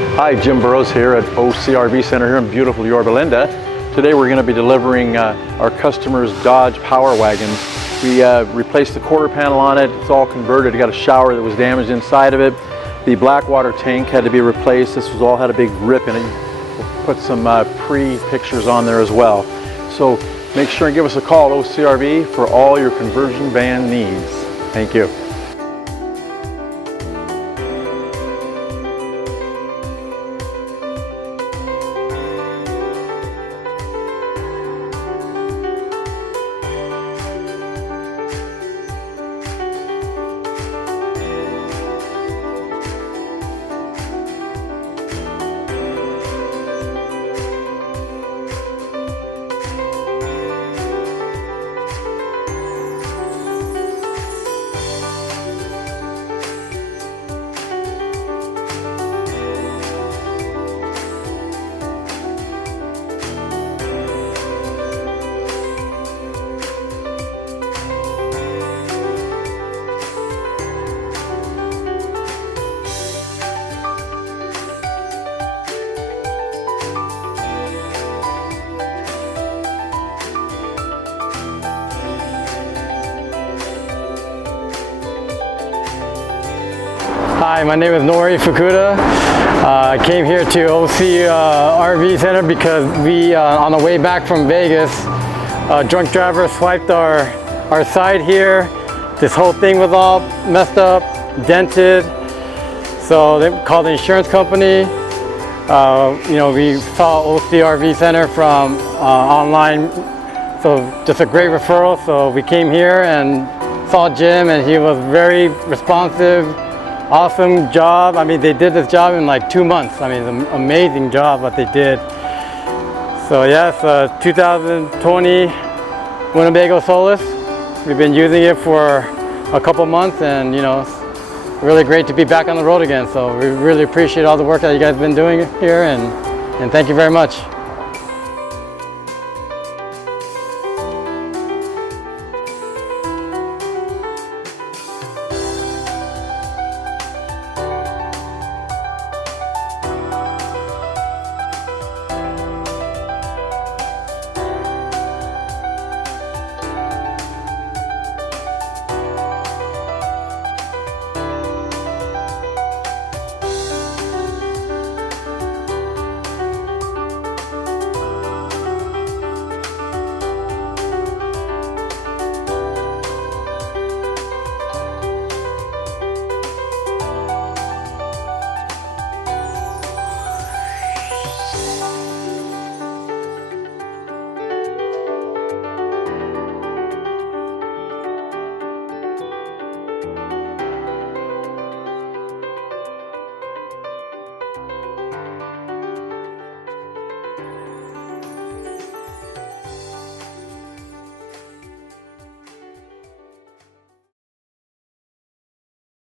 Hi, Jim Burrows here at OCRVCenter here in beautiful Yorba Linda. Today we're going to be delivering our customers' Dodge Power Wagons. We replaced the quarter panel on it. It's all converted. It got a shower that was damaged inside of it. The black water tank had to be replaced. This was all had a big rip in it. We'll put some pre-pictures on there as well. So make sure and give us a call, OCRV, for all your conversion van needs. Thank you. Hi, my name is Nori Fukuda. I came here to OCRVCenter because we, on the way back from Vegas, a drunk driver swiped our side here. This whole thing was all messed up, dented. So they called the insurance company. We saw OCRVCenter from online, so just a great referral. So we came here and saw Jim, and he was very responsive. Awesome job. I mean, they did this job in like 2 months. I mean, it's an amazing job what they did. So yes, 2020 Winnebago Solis. We've been using it for a couple months, and it's really great to be back on the road again. So we really appreciate all the work that you guys have been doing here, and thank you very much.